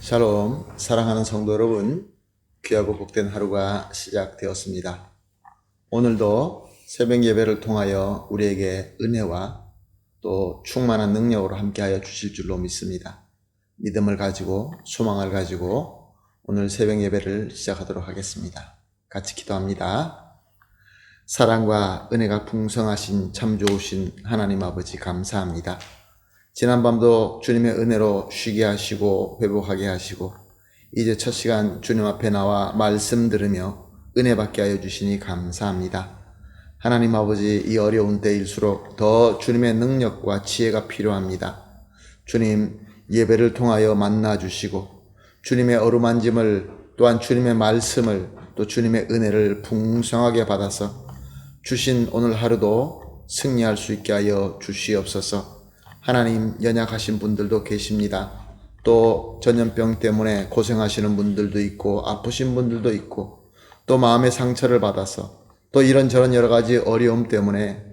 샬롬, 사랑하는 성도 여러분, 귀하고 복된 하루가 시작되었습니다. 오늘도 새벽 예배를 통하여 우리에게 은혜와 또 충만한 능력으로 함께하여 주실 줄로 믿습니다. 믿음을 가지고 소망을 가지고 오늘 새벽 예배를 시작하도록 하겠습니다. 같이 기도합니다. 사랑과 은혜가 풍성하신 참 좋으신 하나님 아버지 감사합니다. 지난밤도 주님의 은혜로 쉬게 하시고 회복하게 하시고 이제 첫 시간 주님 앞에 나와 말씀 들으며 은혜 받게 하여 주시니 감사합니다. 하나님 아버지, 이 어려운 때일수록 더 주님의 능력과 지혜가 필요합니다. 주님, 예배를 통하여 만나 주시고 주님의 어루만짐을 또한 주님의 말씀을 또 주님의 은혜를 풍성하게 받아서 주신 오늘 하루도 승리할 수 있게 하여 주시옵소서. 하나님, 연약하신 분들도 계십니다. 또 전염병 때문에 고생하시는 분들도 있고 아프신 분들도 있고 또 마음의 상처를 받아서 또 이런저런 여러 가지 어려움 때문에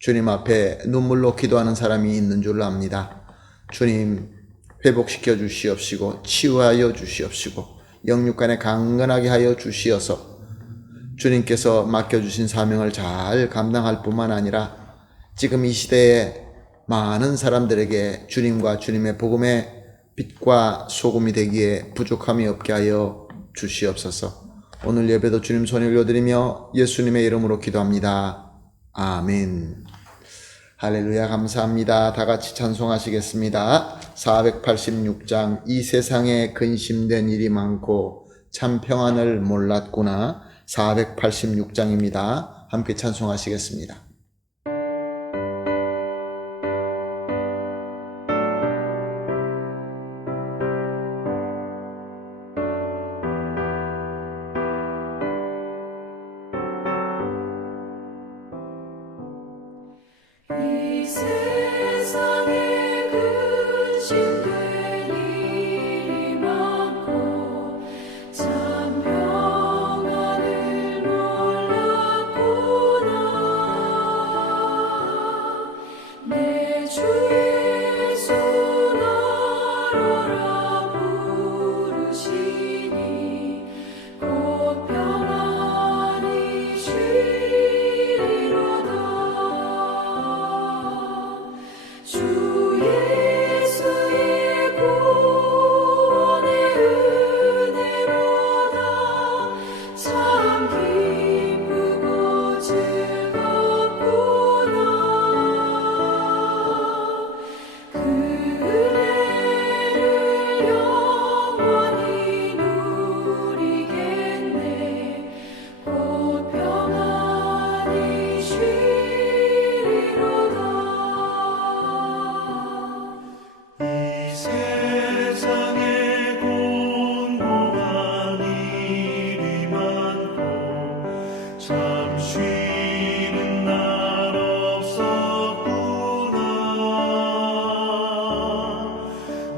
주님 앞에 눈물로 기도하는 사람이 있는 줄 압니다. 주님, 회복시켜 주시옵시고 치유하여 주시옵시고 영육간에 강건하게 하여 주시어서 주님께서 맡겨주신 사명을 잘 감당할 뿐만 아니라 지금 이 시대에 많은 사람들에게 주님과 주님의 복음의 빛과 소금이 되기에 부족함이 없게 하여 주시옵소서. 오늘 예배도 주님 손에 올려드리며 예수님의 이름으로 기도합니다. 아멘. 할렐루야. 감사합니다. 다 같이 찬송하시겠습니다. 486장 이 세상에 근심된 일이 많고 참 평안을 몰랐구나. 486장입니다. 함께 찬송하시겠습니다. 이 세상에 근심된 일이 많고 참 평안을 몰랐구나. 내 주 예수 나로라 부르시니 곧 평안히 쉬리로다. 주 예수의 구원의 은혜로다. 참 기쁘고 즐겁구나. 그 은혜를 영원히 누리겠네. 곧 평안히 쉬리로다. 이 세상에 공고한 일이 많고 참 쉬는 날 없었구나.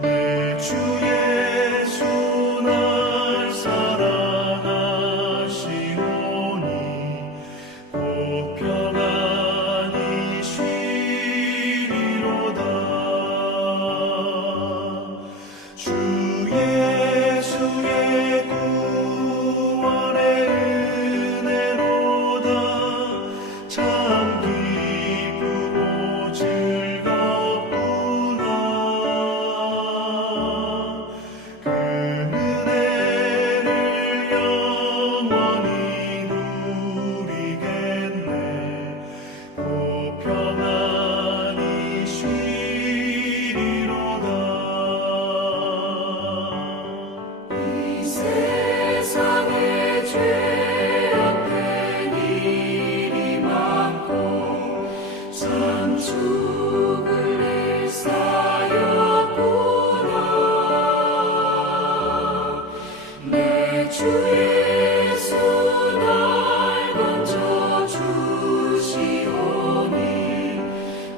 내 주 예수 날 사랑하시오니 곧 평안히 쉬리로다. 주 예수의 구원의 은혜로다. 참 기쁘고 즐겁구나. 그 은혜를 영원히 누리겠네. 곧 평안히 쉬리로다. 이 세상에 죄악된 일이 많고 참 죽을 일 쌓였구나. 내 주 예수 날 건져 주시오니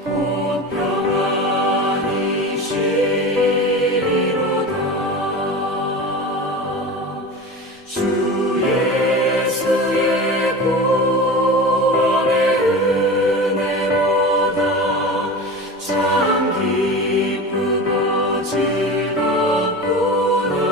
곧 평안히 쉬리로다. 주 예수의 구원의 은혜로다. 참 기쁘고 즐겁구나.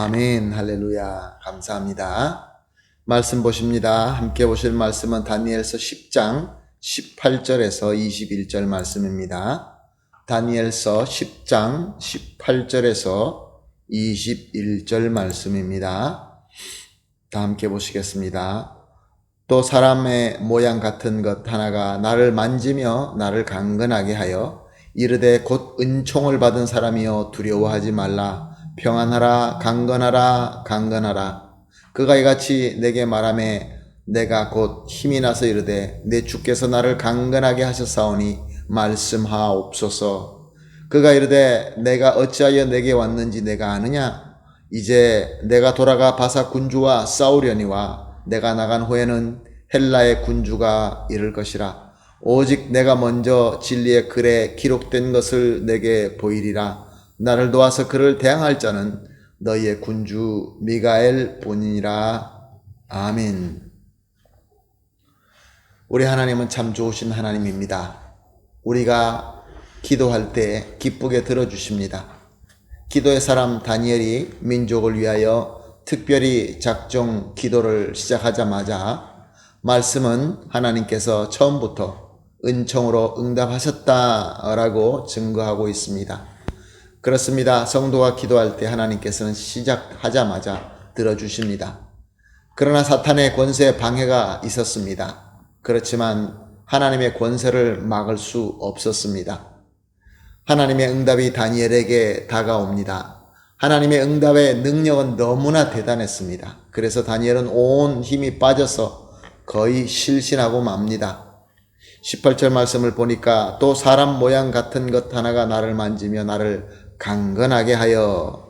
아멘. 할렐루야. 감사합니다. 말씀 보십니다. 함께 보실 말씀은 다니엘서 10장 18절에서 21절 말씀입니다. 다니엘서 10장 18절에서 21절 말씀입니다. 다 함께 보시겠습니다. 또 사람의 모양 같은 것 하나가 나를 만지며 나를 강건하게 하여 이르되 곧 은총을 받은 사람이여 두려워하지 말라. 평안하라. 강건하라. 강건하라. 그가 이같이 내게 말하매 내가 곧 힘이 나서 이르되 내 주께서 나를 강건하게 하셨사오니 말씀하옵소서. 그가 이르되 내가 어찌하여 내게 왔는지 내가 아느냐? 이제 내가 돌아가 바사 군주와 싸우려니와 내가 나간 후에는 헬라의 군주가 이를 것이라. 오직 내가 먼저 진리의 글에 기록된 것을 내게 보이리라. 나를 도와서 그를 대항할 자는 너희의 군주 미가엘 본이니라. 아멘. 우리 하나님은 참 좋으신 하나님입니다. 우리가 기도할 때 기쁘게 들어주십니다. 기도의 사람 다니엘이 민족을 위하여 특별히 작정 기도를 시작하자마자 말씀은 하나님께서 처음부터 은총으로 응답하셨다라고 증거하고 있습니다. 그렇습니다. 성도가 기도할 때 하나님께서는 시작하자마자 들어주십니다. 그러나 사탄의 권세에 방해가 있었습니다. 그렇지만 하나님의 권세를 막을 수 없었습니다. 하나님의 응답이 다니엘에게 다가옵니다. 하나님의 응답의 능력은 너무나 대단했습니다. 그래서 다니엘은 온 힘이 빠져서 거의 실신하고 맙니다. 18절 말씀을 보니까 또 사람 모양 같은 것 하나가 나를 만지며 나를 강건하게 하여.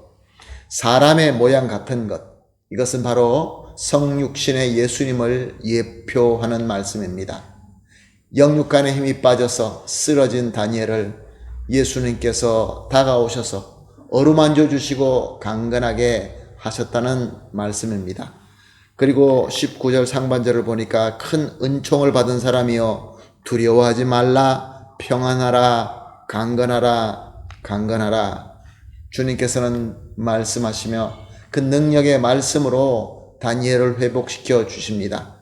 사람의 모양 같은 것, 이것은 바로 성육신의 예수님을 예표하는 말씀입니다. 영육간의 힘이 빠져서 쓰러진 다니엘을 예수님께서 다가오셔서 어루만져 주시고 강건하게 하셨다는 말씀입니다. 그리고 19절 상반절을 보니까 큰 은총을 받은 사람이여 두려워하지 말라. 평안하라. 강건하라. 강건하라. 주님께서는 말씀하시며 그 능력의 말씀으로 다니엘을 회복시켜 주십니다.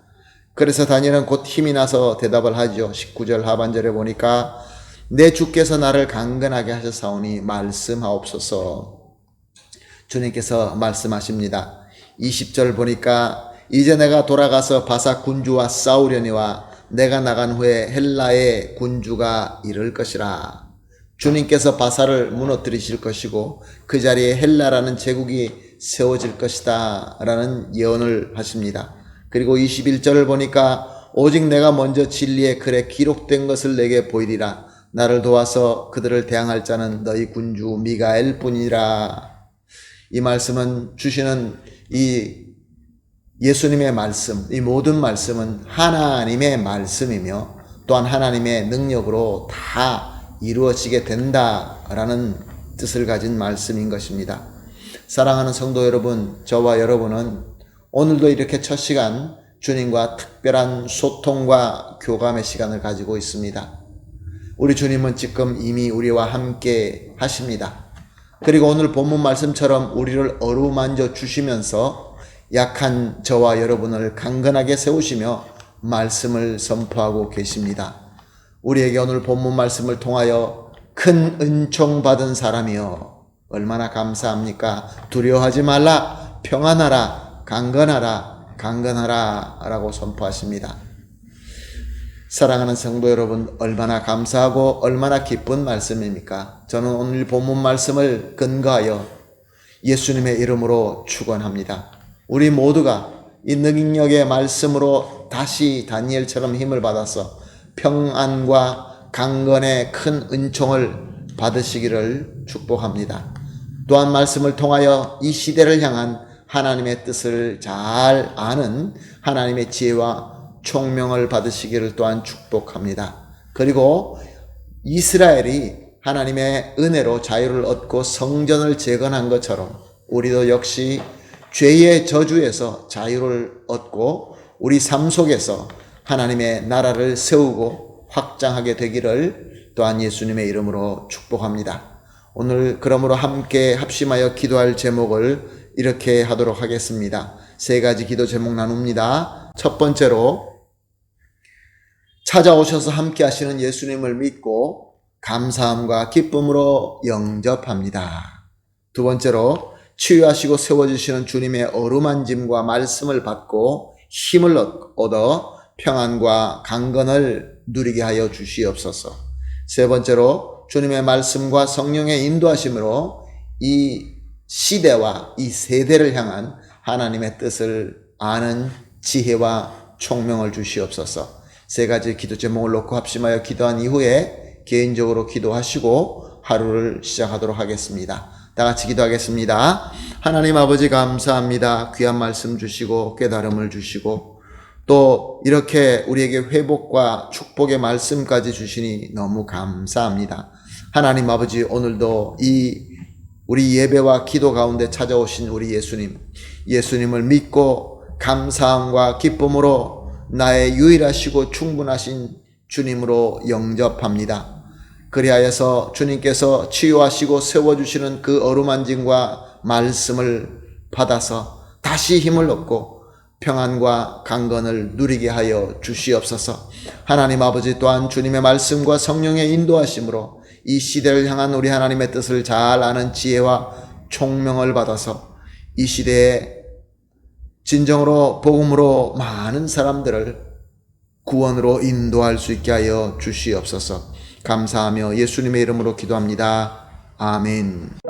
그래서 다니엘은 곧 힘이 나서 대답을 하죠. 19절 하반절에 보니까 내 주께서 나를 강건하게 하셨사오니 말씀하옵소서. 주님께서 말씀하십니다. 20절 보니까 이제 내가 돌아가서 바사 군주와 싸우려니와 내가 나간 후에 헬라의 군주가 이를 것이라. 주님께서 바사를 무너뜨리실 것이고 그 자리에 헬라라는 제국이 세워질 것이다 라는 예언을 하십니다. 그리고 21절을 보니까 오직 내가 먼저 진리의 글에 기록된 것을 내게 보이리라. 나를 도와서 그들을 대항할 자는 너희 군주 미가엘 뿐이라. 이 말씀은 주시는 이 예수님의 말씀, 이 모든 말씀은 하나님의 말씀이며 또한 하나님의 능력으로 다 이루어지게 된다라는 뜻을 가진 말씀인 것입니다. 사랑하는 성도 여러분, 저와 여러분은 오늘도 이렇게 첫 시간 주님과 특별한 소통과 교감의 시간을 가지고 있습니다. 우리 주님은 지금 이미 우리와 함께 하십니다. 그리고 오늘 본문 말씀처럼 우리를 어루만져 주시면서 약한 저와 여러분을 강건하게 세우시며 말씀을 선포하고 계십니다. 우리에게 오늘 본문 말씀을 통하여 큰 은총 받은 사람이여 얼마나 감사합니까? 두려워하지 말라. 평안하라. 강건하라. 강건하라 라고 선포하십니다. 사랑하는 성도 여러분, 얼마나 감사하고 얼마나 기쁜 말씀입니까? 저는 오늘 본문 말씀을 근거하여 예수님의 이름으로 축원합니다. 우리 모두가 이 능력의 말씀으로 다시 다니엘처럼 힘을 받아서 평안과 강건의 큰 은총을 받으시기를 축복합니다. 또한 말씀을 통하여 이 시대를 향한 하나님의 뜻을 잘 아는 하나님의 지혜와 총명을 받으시기를 또한 축복합니다. 그리고 이스라엘이 하나님의 은혜로 자유를 얻고 성전을 재건한 것처럼 우리도 역시 죄의 저주에서 자유를 얻고 우리 삶 속에서 하나님의 나라를 세우고 확장하게 되기를 또한 예수님의 이름으로 축복합니다. 오늘 그러므로 함께 합심하여 기도할 제목을 이렇게 하도록 하겠습니다. 세 가지 기도 제목 나눕니다. 첫 번째로 찾아오셔서 함께 하시는 예수님을 믿고 감사함과 기쁨으로 영접합니다. 두 번째로 치유하시고 세워주시는 주님의 어루만짐과 말씀을 받고 힘을 얻어 평안과 강건을 누리게 하여 주시옵소서. 세 번째로 주님의 말씀과 성령의 인도하심으로 이 시대와 이 세대를 향한 하나님의 뜻을 아는 지혜와 총명을 주시옵소서. 세 가지 기도 제목을 놓고 합심하여 기도한 이후에 개인적으로 기도하시고 하루를 시작하도록 하겠습니다. 다 같이 기도하겠습니다. 하나님 아버지 감사합니다. 귀한 말씀 주시고 깨달음을 주시고 또 이렇게 우리에게 회복과 축복의 말씀까지 주시니 너무 감사합니다. 하나님 아버지, 오늘도 우리 예배와 기도 가운데 찾아오신 우리 예수님을 믿고 감사함과 기쁨으로 나의 유일하시고 충분하신 주님으로 영접합니다. 그리하여서 주님께서 치유하시고 세워주시는 그 어루만짐과 말씀을 받아서 다시 힘을 얻고 평안과 강건을 누리게 하여 주시옵소서. 하나님 아버지, 또한 주님의 말씀과 성령의 인도하심으로 이 시대를 향한 우리 하나님의 뜻을 잘 아는 지혜와 총명을 받아서 이 시대에 진정으로 복음으로 많은 사람들을 구원으로 인도할 수 있게 하여 주시옵소서. 감사하며 예수님의 이름으로 기도합니다. 아멘.